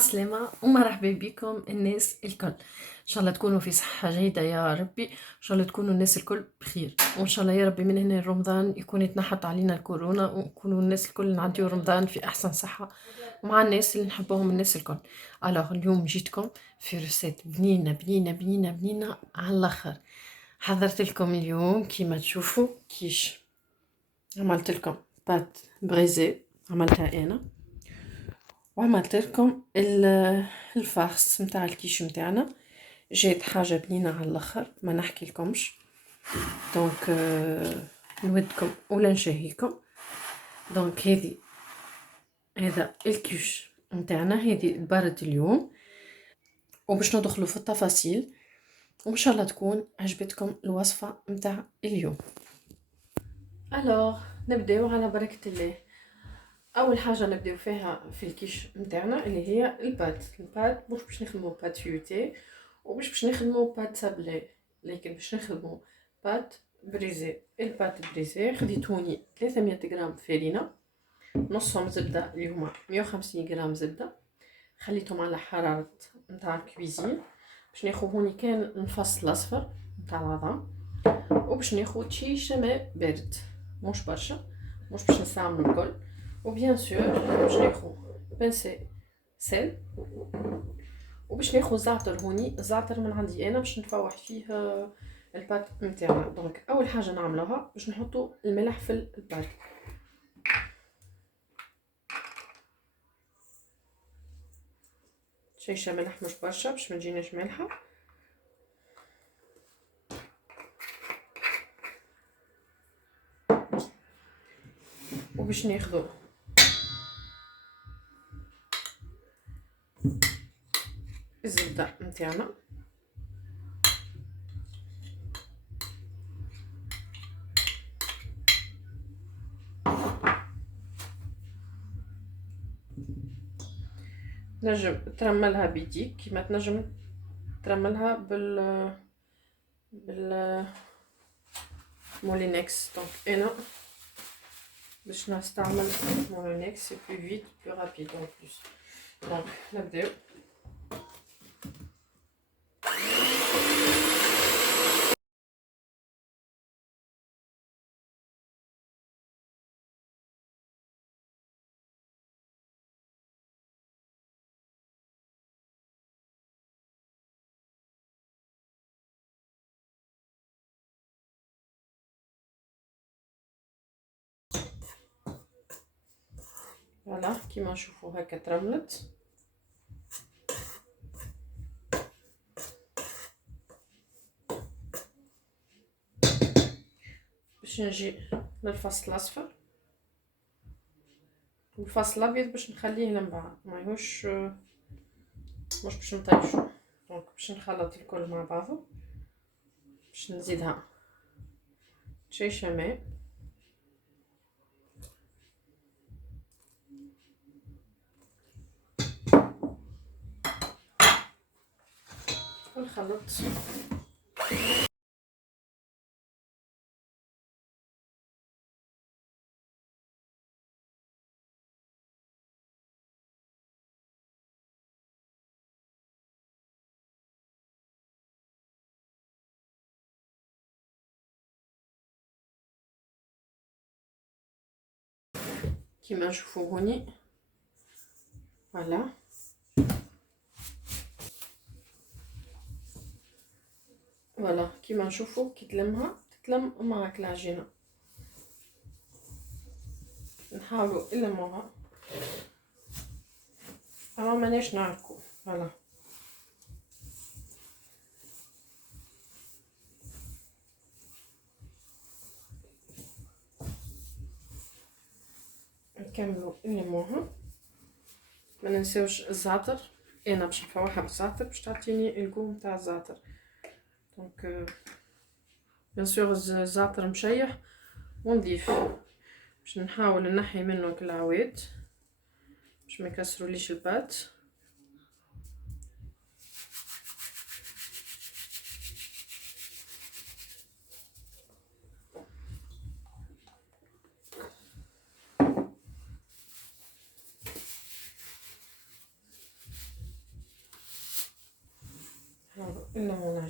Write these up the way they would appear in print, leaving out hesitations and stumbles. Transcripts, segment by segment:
عالسلامة ومرحبا بكم الناس الكل. ان شاء الله تكونوا في صحة جيدة يا ربي، ان شاء الله تكونوا الناس الكل بخير، وان شاء الله يا ربي من هنا رمضان يكون يتنحط علينا الكورونا، ونكونوا الناس الكل نعديو رمضان في احسن صحة ومع الناس اللي نحبهم الناس الكل. الوغ اليوم جيتكم في روسيت بنينة بنينة بنينة بنينة على الاخر. حضرت لكم اليوم كيما تشوفوا كيش عملت لكم بات بريزي، عملتها انا، وعملت لكم الفارس متاع الكيش متاعنا. جات حاجه بنينه على الاخر ما نحكي لكمش، دونك نودكم ولا نشهيكم. دونك هذا الكيش متاعنا، هذه دبرت اليوم، وباش ندخلوا في التفاصيل وان شاء الله تكون عجبتكم الوصفه متاع اليوم. الوغ نبداو على بركه الله. اول حاجه نبداو فيها في الكيش نتاعنا اللي هي البات مش باش نخدمو بات فيوتي ومش باش نخدمو بات سابلي، لكن باش نخدمو بات بريزي. البات بريزي خديتوني 300 غرام فرينه، نصهم زبده اللي هما 150 غرام زبده، خليتهم على حراره نتاع الكويزين باش ناخذ هوني كان الفص الاصفر نتاع العظام، وباش ناخذ شيشه ماء بارد مش برشا، مش باش نستعملو الكل. وبيان سور باش ناخذ بنسي سيل، وباش ناخذ زعتر. هوني الزعتر من عندي انا باش نفوح فيه البات نتاعنا. دونك اول حاجه نعملوها باش نحطوا الملح في البات. شيشه ملح مش برشا باش ما تجيناش مالحه. وباش ناخذوا الزبده نتاعنا، نجم ترملها بيديك كيما تنجم ترملها بال مولينكس. دونك انا باش نستعمل مولينكس، سي بلو فيت بلو رابيد اون بلوس. دونك نبداو. فوالا كيما نشوفوا هكا ترملت. باش نجي للفص الاصفر والفص الابيض باش نخليه لمبعض، ماهوش مش باش نطيشو. دونك باش نخلط الكل مع بعضه، باش نزيدها شيشه ماء ونخلط. كيما نشوفوا هوني فوالا. فوالا كيما نشوفوا كي تتلم معك العجينه. نحاولوا نلموها اما ماناش نعركو. فوالا نكملوا نلموها. ما ننساوش الزعتر، انا باش نفوحها بالزعتر باش تعطيني الجو نتاع الزعتر. دونك بيان سور الزعتر مشيح ونضيف باش نحاول نحي منه كل العواد باش ما يكسروليش البات.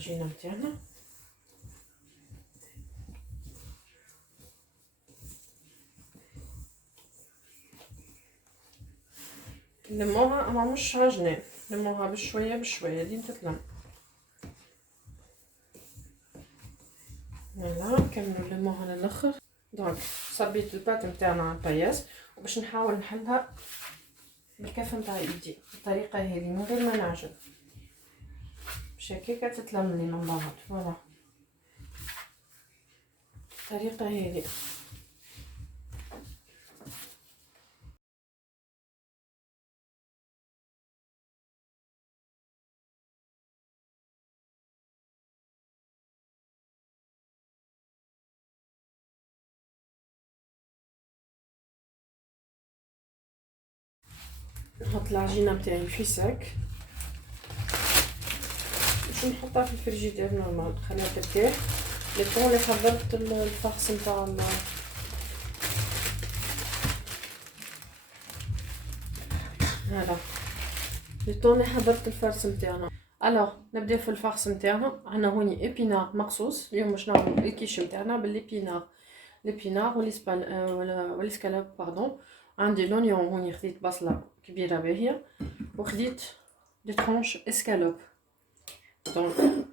العجينه نتاعنا. نلموها اما مش عجنان، نلموها بشويه بشويه لين تتلم. فوالا نكملو نلموها للاخر. دونك صبيت البات نتاعنا على البياس، وباش نحاول نحلها بالكف نتاع ايدي بالطريقه هذه من غير ما نعجن، باش هكاكا تتلم لي من بعض. فوالا الطريقه هذه. نحط العجينه نتاعي في ساك باش نحطها في الفريجيدير نورمال، نخليها ترتاح لي طون اللي حضرت الفحص نتاع هذا لي طون اللي حضرت الفرص نتاعنا. الوغ نبداو في الفحص نتاعنا. عندنا هوني ايبينار مقصوص، اليوم باش نعملو الكيش نتاعنا بالليبينار، ليبينار والاسكالوب باردون. عندي لونيون هوني، خديت بصله كبيره باهيه، وخديت دي ترونش اسكالوب. دونك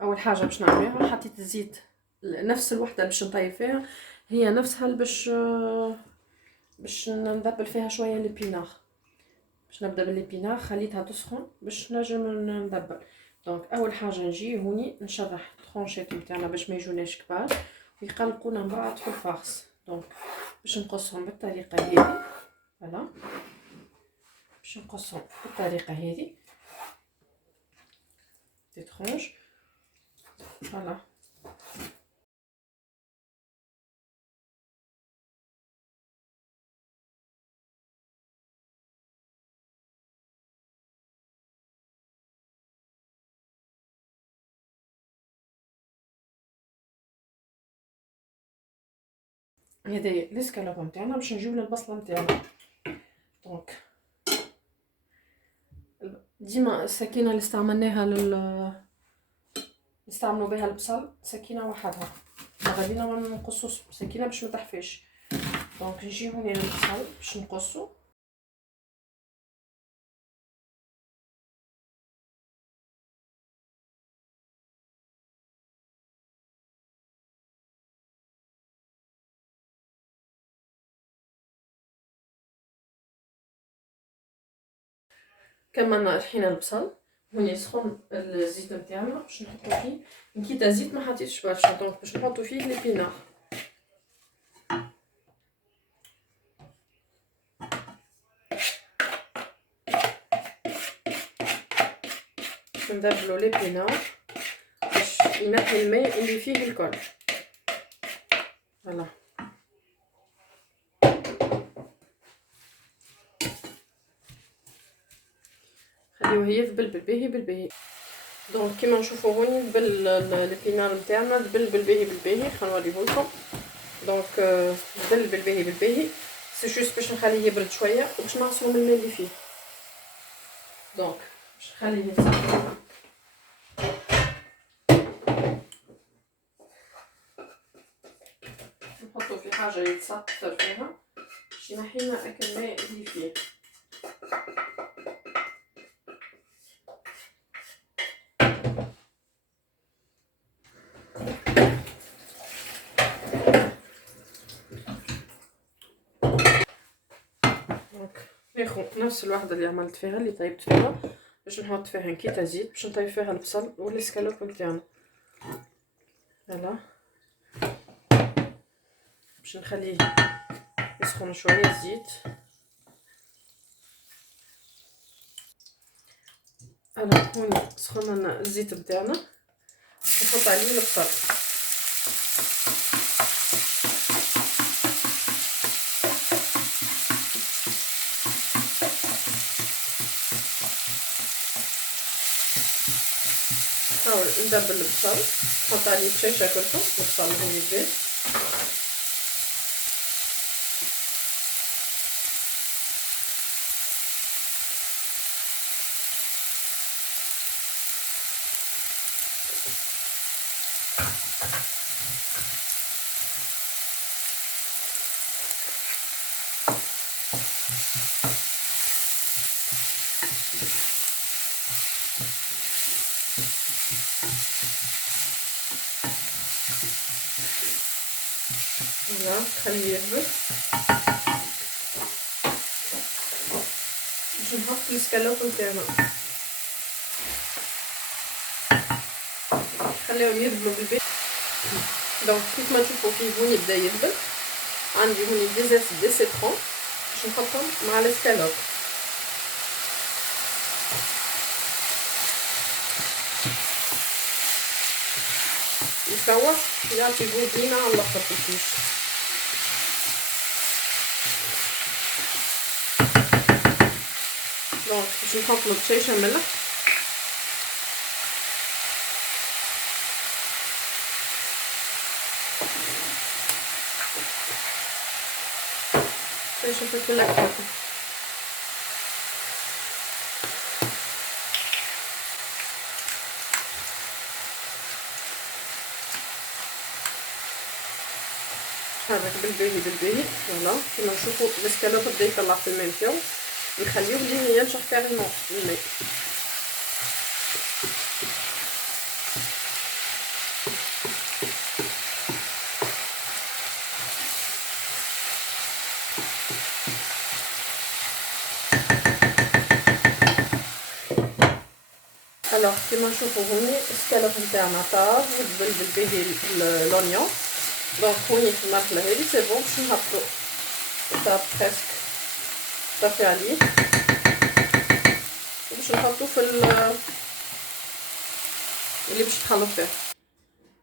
اول حاجه باش نعملها، حطيت الزيت نفس الوحده باش نطيب فيها، هي نفسها باش نذبل فيها شويه ليبينار. باش نبدا بالليبينار، خليتها تسخن باش نجم نذبل. دونك اول حاجه نجي هوني نشرح ترونشيت نتاعنا باش ما يجوناش كبار ويقلقونا من بعد في الفاخس. دونك باش نقصهم بالطريقه هذه. فوالا باش نقصهم بالطريقه هذه دي ترونش. فوالا هذايا الاسكالوب نتاعنا. باش نجيو للبصله نتاعنا. دونك ديما السكينه اللي استعملناها نستعملوا بها البصل سكينه وحدها، غادينا ما نقصوش سكينه باش ما تحفاش. دونك نجي هنا للبصل باش نقصو. كملنا رحينا البصل، هوني سخن الزيت نتاعنا باش نحطو فيه. نكيتا زيت ما حطيتش برشا، دونك باش نحطو فيه ليبينار. باش نذبلو ليبينار باش ينحي الماء اللي فيه الكل. فوالا خليوه يذبل بالباهي بالباهي. دونك كيما نشوفو هوني ذبل البينار نتاعنا، ذبل بالباهي بالباهي. خلينا نوريهولكم. دونك ذبل بالباهي بالباهي، سي جوست باش نخليه يبرد شويه وباش نعصرو من الماء اللي فيه. دونك باش نخليه يتسخن. نحطو في حاجه يتسطر فيها باش ينحينا هاك الماء اللي فيه. ناخذ نفس الوحده اللي عملت فيها اللي طيبت فيها باش نحط فيها نكيتا زيت باش نطيب فيها البصل والاسكالوب نتاعنا. فوالا باش نخليه يسخن شويه الزيت. انا هوني سخن لنا الزيت نتاعنا، نحط عليه البصل. نحاول ندبل البصل، نحط عليه شيشه كلكم البصل هو يبدا. نخليه يهبط باش نحط السكالوب نتاعنا، نخليهم يذبلوا بالبيت. دونك كيف ما تشوفوا فيه هوني بدا يذبل، عندي هوني دي سيترون باش نحطهم مع السكالوب. يسوى يعطي بودينا على الاخر في الكيش. دونك باش نحط له بشيشه ملح، شيشه فلفل اكحل، نحرك بالباهي فوالا. كيما نشوفوا الاسكالوب بدا يطلع في الماء نتاعو، نخليوه لين ينشف كاريمون الماء. الوغ كيما نشوفوا هوني السكالوب نتاعنا طاب وذبل بالباهي لونيون. دونك هوني في الماكله هذه سي بون باش نهبطو، طاب بريسك طفي عليه باش نحطو في اللي باش نخلو فيه.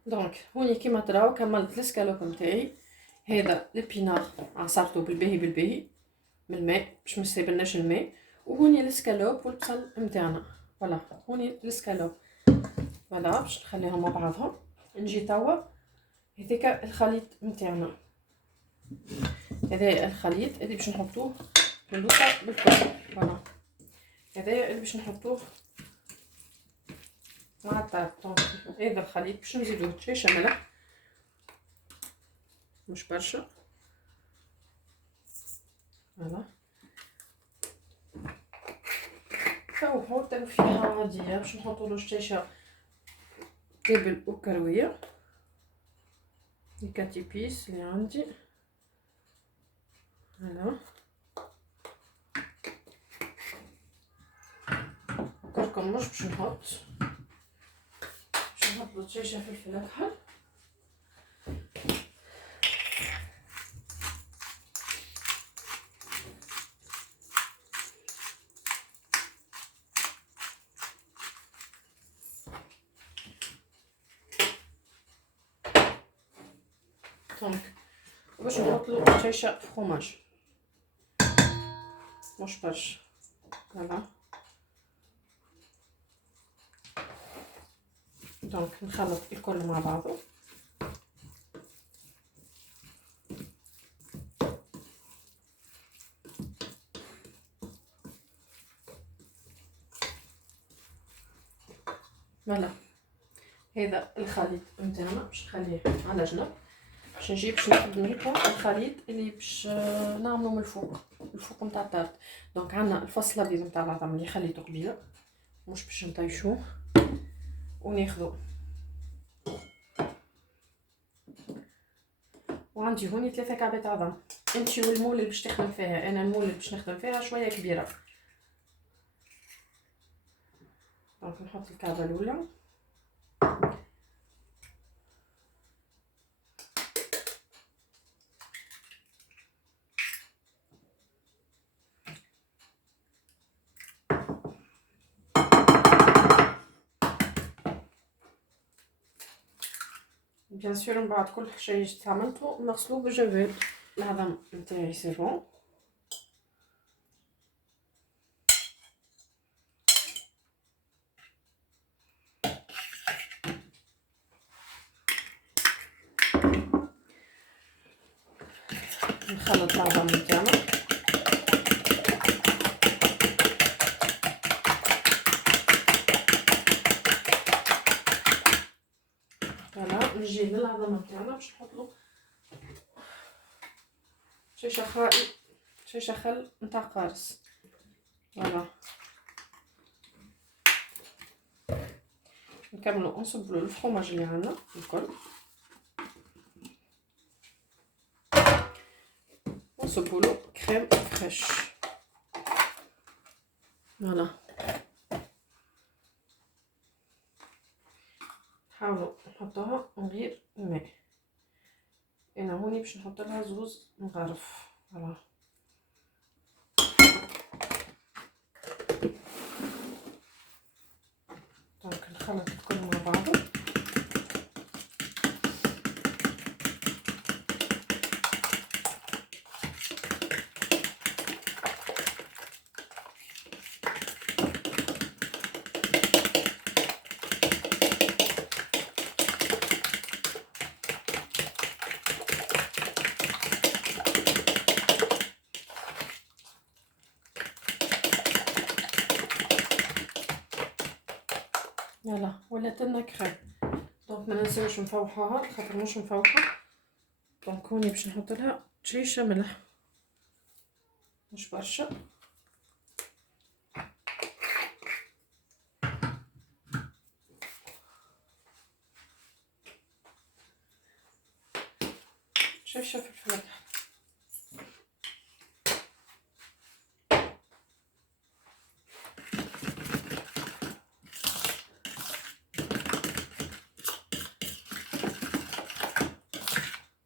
دونك هوني كيما تراو كملت السكالوب نتاعي. هذا البينار عصرته بالباهي من الماء باش ميسيبلناش الماء، وهوني السكالوب والبصل نتاعنا. فوالا هوني السكالوب فوالا باش نخليهم مع بعضهم. نجي توا هذيك الخليط نتاعنا، هذا الخليط اللي باش نحطوه باللوطه بالكل. فوالا هذا اللي باش نحطوه مع الطاب. دونك هذا الخليط باش نزيدوه شيشه ملح مش برشا. فوالا نفوحو تنفيحه عاديه باش نحطولو شيشه تابل وكرويه لي كاتي بيس اللي عندي. فوالا كركم مش باش نحط له شيشه فلفل اكحل. دونك باش نحط له شيشه فروماج مش برشا. فوالا دونك نخلط الكل مع بعضه. فوالا هذا الخليط نتاعنا باش نخليه على جنب، باش نجي باش نقدم لكم الخليط اللي باش نعملو من الفوق نتاع الطارت. دونك عندنا الفص الابيض نتاع العظم اللي خليته قبيله مش باش نطيشوه، وناخذو وعندي هوني 3 كعبات عظم. انتي والمول اللي باش تخدم فيها، انا المول اللي باش نخدم فيها شويه كبيره. دونك نحط الكعبه الاولى، بيان سور من بعد كل شيء استعملته نغسلوه بالجافيل. العظم نتاعي سي بون. نخلط العظم نتاعنا نجي للعظمه نتاعنا باش نحط له شيشه خل نتاع قارص. فوالا نكملو نصبلو الفرماج اللي عندنا الكل ونصبولو كريم فريش. فوالا نحاولو نحطوها من غير الماء. انا هوني باش نحط لها زوز مغارف. فوالا دونك نخلط الكل مع بعضه. فوالا ولات لنا كريم. دونك ما ننساوش نفوحوها خاطر مش مفوحه. دونك هوني باش نحط لها شيشه ملح مش برشا. شيشه فلفل احمر.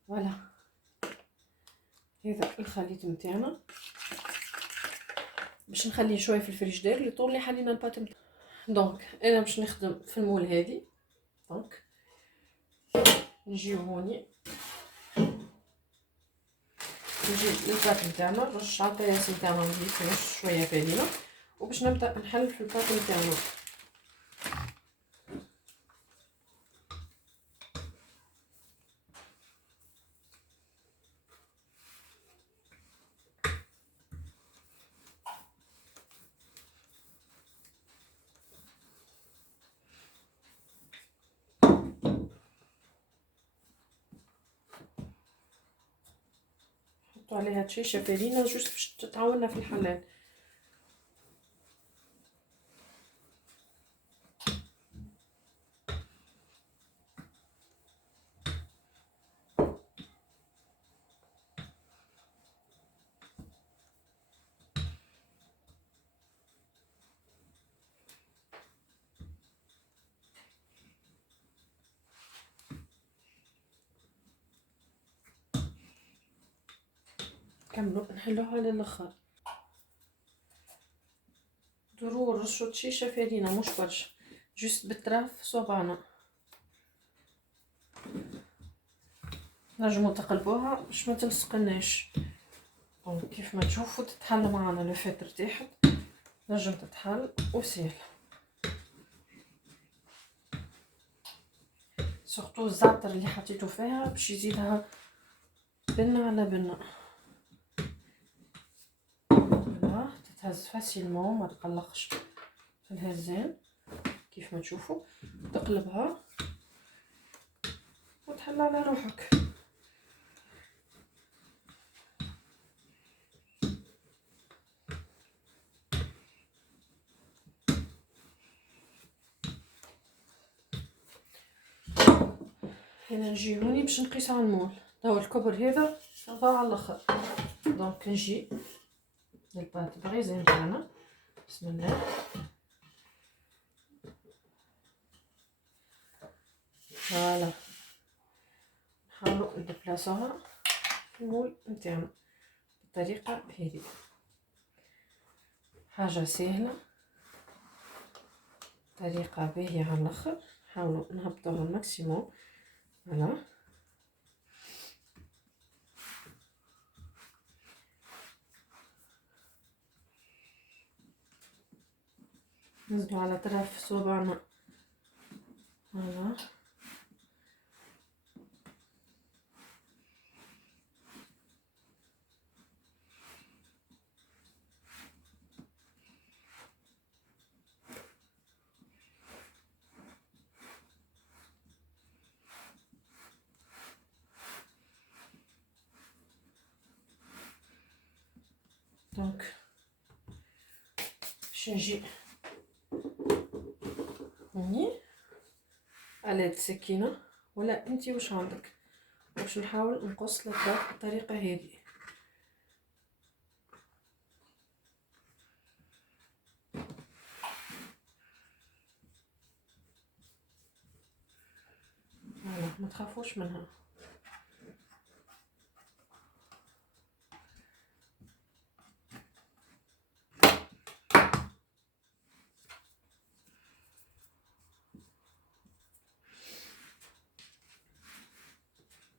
فوالا هذا الخليط نتاعنا باش نخليه شويه في الفريجدير لطول اللي حلينا الباط نتاعنا. دونك انا باش نخدم في المول هذه. دونك نجيو هوني نجيب الباط نتاعنا نرش على الطياس نتاعنا نضيف نص شويه فارينه وباش نبدا نحل في الباط نتاعنا. نحطو عليها شيشه فارينه جوست باش تتعاوننا في الحلال. نكملو نحلوها للاخر. ضروري رشة شيشه فارينه مش برشا جوست بالطرف صوبعنا. نجمو تقلبوها باش ما تلصقناش. دونك كيف ما تشوفوا تتحل معنا لو فات ارتاحت نجم تتحل وسهل. سورتو الزعتر اللي حطيتو فيها باش يزيدها بنه على بنه. فوالا تتهز فاسيلمون ما تقلقش في الهزان كيف ما تشوفوا. تقلبها وتحل على روحك. هنا نجي هوني باش نقيس على المول. توا الكبر هذا نضع على الاخر. دونك نجي للباط بغيزين تاعنا بسم الله. فوالا نحاولوا ندبلاصوها في المول نتاعنا بالطريقه هذه. حاجه سهله طريقه باهيه على الاخر. نحاولوا نهبطوها الماكسيموم. فوالا نزلوا على طرف صوبعنا. فوالا دونك باش نجي هوني على هاد السكينه، ولا انتي واش عندك، باش نحاول نقص الاطراف بالطريقه هذه. ما تخافوش منها.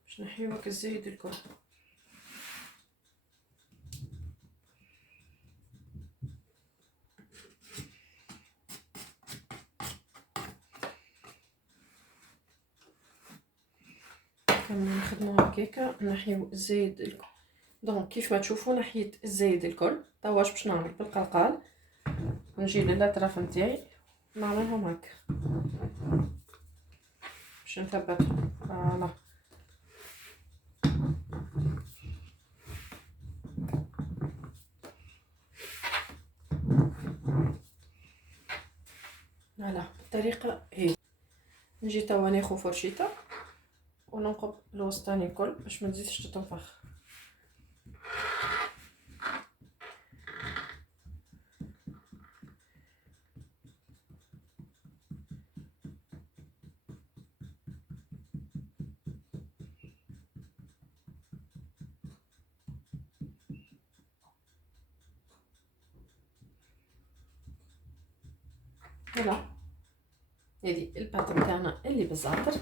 باش نحيوك الزايد الكل. كنا نخدمو هكاكا نحيو الزايد الكل. دونك كيف ما تشوفوا نحيت الزايد الكل. توا واش باش نعمل بالقلقال، نجي للاطراف نتاعي نعملهم هكا باش نثبتهم. فوالا فوالا بالطريقه هي. نجي توا ناخذ فرشيطه وننقب الوسطاني الكل باش ما تزيدش تتنفخ. فوالا هذه الباط نتاعنا اللي بالزعتر.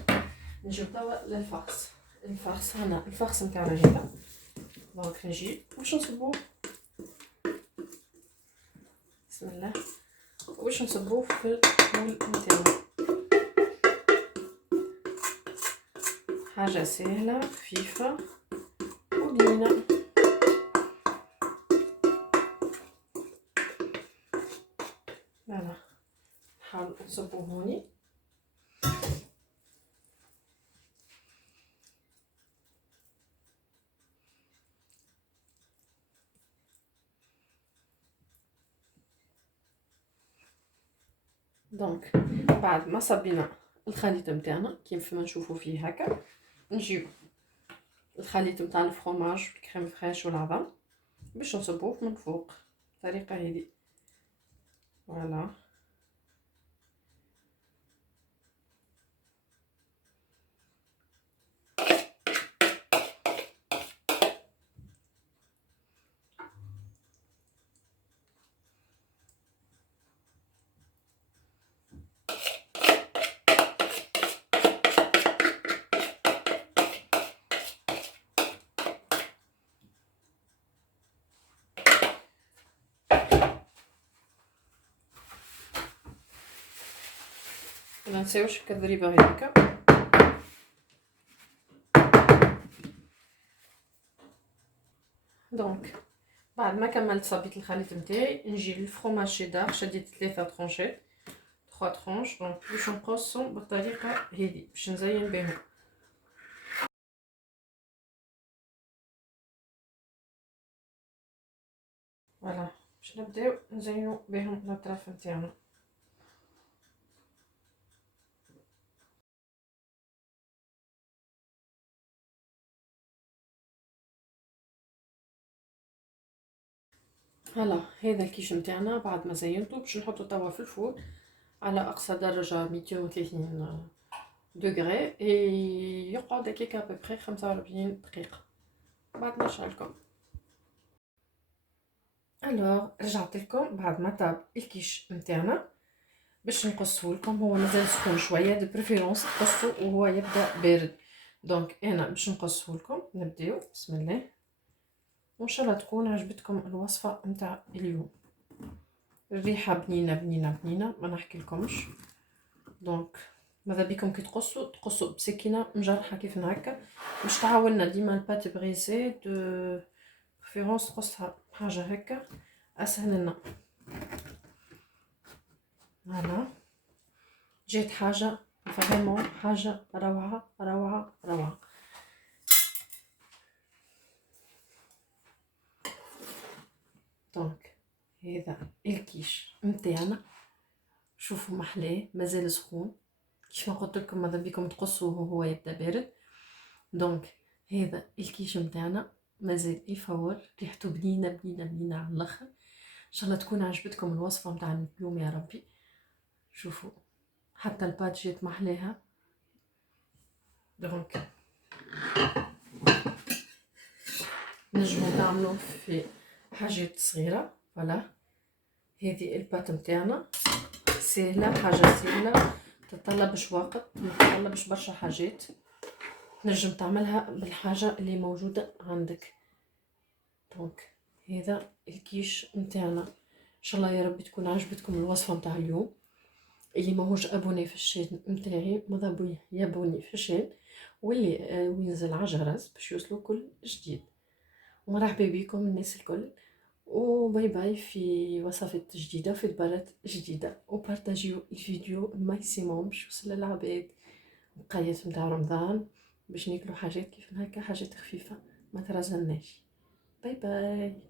نجيو توا للفاخس. الفاخس هنا الفاخس نتاعنا هذا. دونك نجي باش نصبوه، بسم الله، باش نصبوه في المول نتاعنا. حاجه سهله خفيفه وبنينه. فوالا نحاول نصبوه هوني. دونك بعد ما صبينا الخليط نتاعنا كيف ما نشوفوا فيه هكا، نجيب الخليط نتاع الفرomاج بالكريم فريش والعظم باش نصبوه من فوق الطريقه هذه. فوالا ما نساوش الكذريبه هذيك. دونك بعد ما كملت صبيت الخليط نتاعي، نجي للفرomاج شيدار شديت 3 طرونشات 3 طرونش. دونك باش نقصهم بالطريقه هذه باش نزين بهم. فوالا باش نبداو نزينو بهم الاطراف نتاعنا. هلا هذا الكيش نتاعنا بعد ما زينته باش نحطو توا في الفور على اقصى درجه 230 دوغري يقعد هكاك ابري 45 دقيقه. بعد نرجع لكم. الوغ رجعت لكم بعد ما طاب الكيش نتاعنا باش نقصه لكم. هو مازال سخون شويه، دو بريفيرونس تقصو وهو يبدا بارد. دونك انا باش نقصه لكم. نبداو بسم الله، وان شاء الله تكون عجبتكم الوصفه نتاع اليوم. الريحه بنينه بنينه بنينه ما نحكي لكمش. دونك ماذا بيكم كي تقصوا بسكينه مجرحه كيف هكا باش تعاوننا ديما البات بريسي. دو بريفيرونس تقصها حاجه هكا اسهل لنا. فوالا جات حاجه فريمون حاجه روعه روعه روعه. دونك هذا الكيش متاعنا، شوفوا محلاه مازال سخون، كيف ما قلت لكم ماذا بيكم تقصوه وهو يبدا بارد. دونك هذا الكيش متاعنا مازال يفور، ريحته بنينه بنينه بنينه على الاخر. ان شاء الله تكون عجبتكم الوصفه متاع اليوم يا ربي. شوفوا حتى البات جات محلاها. دونك نجمو نعملو في حاجات صغيره. فوالا هذه البات متاعنا سهله، حاجه سهله، متطلبش وقت، متطلبش برشا حاجات، نجم تعملها بالحاجه اللي موجوده عندك. دونك هذا الكيش متاعنا. ان شاء الله يا رب تكون عجبتكم الوصفه متاع اليوم. اللي ماهوش ابوني في الشين متاعي ماذا يابوني في الشين، واللي وينزل على الجرس باش يوصلوا كل جديد. ومرحبا بكم الناس الكل، وباي باي في وصفات جديدة في دبارات جديدة، وبارتاجيو الفيديو الماكسيموم باش يوصل للعباد. بقيت متاع رمضان باش ناكلو حاجات كيف هكا، حاجات خفيفة ما ترزلناش. باي باي.